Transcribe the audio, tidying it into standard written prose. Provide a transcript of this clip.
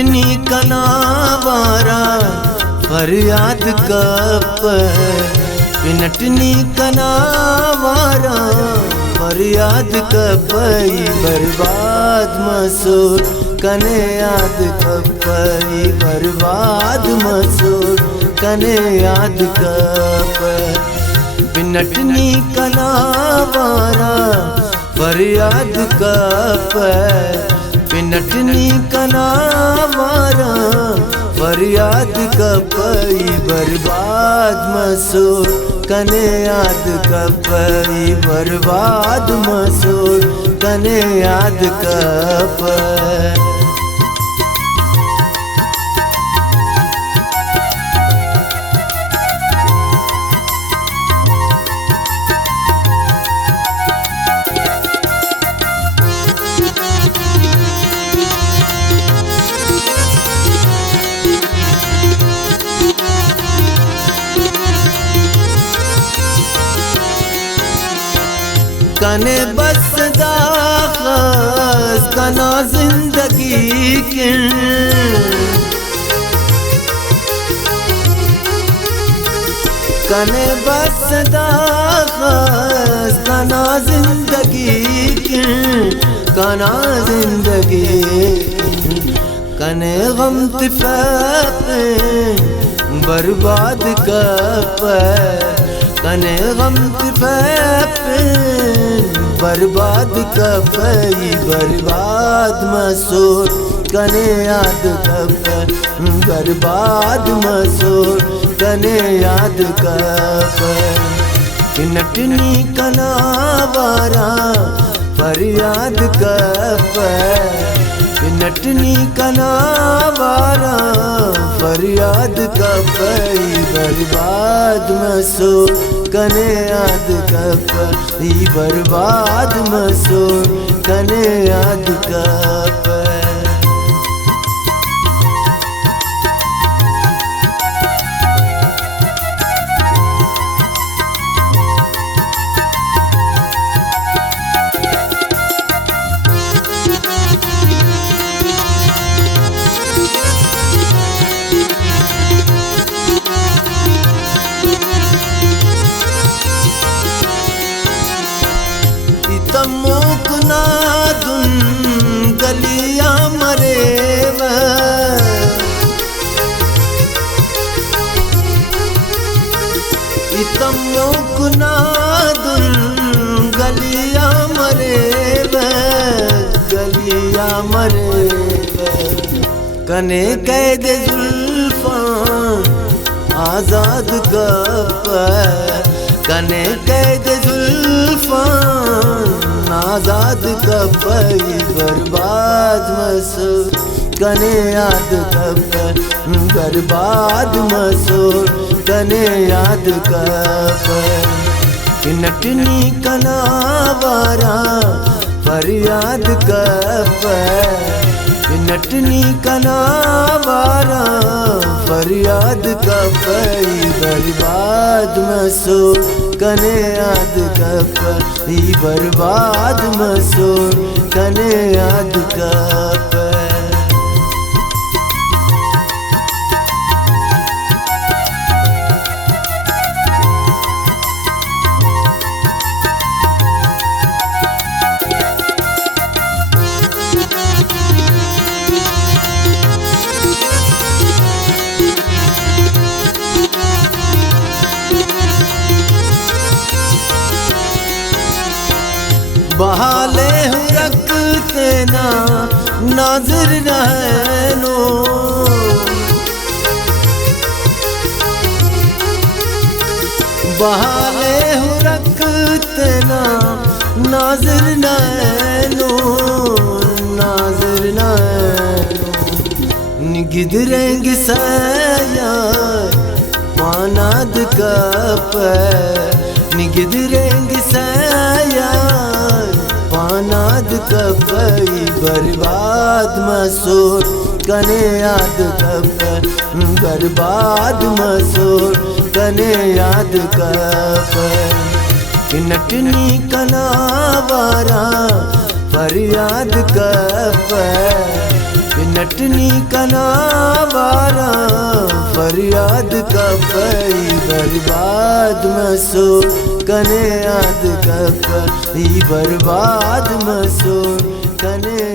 नटनी कनावारा फरियाद कप नटनी कनावारा फरियाद कपई बर्बाद मसूर कने याद कपई बर्बाद मसूर कने याद कप नटनी कनावारा फरियाद कप नटनी कनावारा फरियाद कपई बर्बाद मसूर कने याद कपई बर्बाद मसूर कने याद कप कने बस दाखस कना जिंदगी के कने बस दाखस कना जिंदगी के कना जिंदगी कने गम तिफाक बर्बाद कप कने गम तिफाक बर्बाद कपई बर्बाद मसूर कने याद कप बर्बाद मसूर कने याद कप नटनी कनावारा फरियाद कप नटनी कनावारा फरियाद कपई बर्बाद मसूर कने याद कपई बर्बाद मसूर कने याद कप तमुक नादुन गलिया मरेव तमुक नादुन गलिया मरेव गलिया मरेव कने कैद जुल्फान आजाद कप कने कैद जुल्फान आजाद कपई बर्बाद मसूर कने याद कप बर्बाद मसूर कने याद कप नटनी कनावारा फरियाद कप नटनी कनावारा फरियाद कपई बर्बाद मसूर कने याद कपई बर्बाद मसूर कने याद कप बहाले हूँ रखते ना नाजिर रहनो बहाले हूँ रखते ना नाजिर रहनो नाजिर रहनो निगिदरेंगे सया मानाद कप निगिदरेंगे सया पानाद कपई बर्बाद मसूर कने याद कप बर्बाद मसूर कने याद कप नटनी कनावारा फरियाद कप नटनी कनावारा फरियाद कपई बर्बाद मसो कने याद कपई बर्बाद मसो कने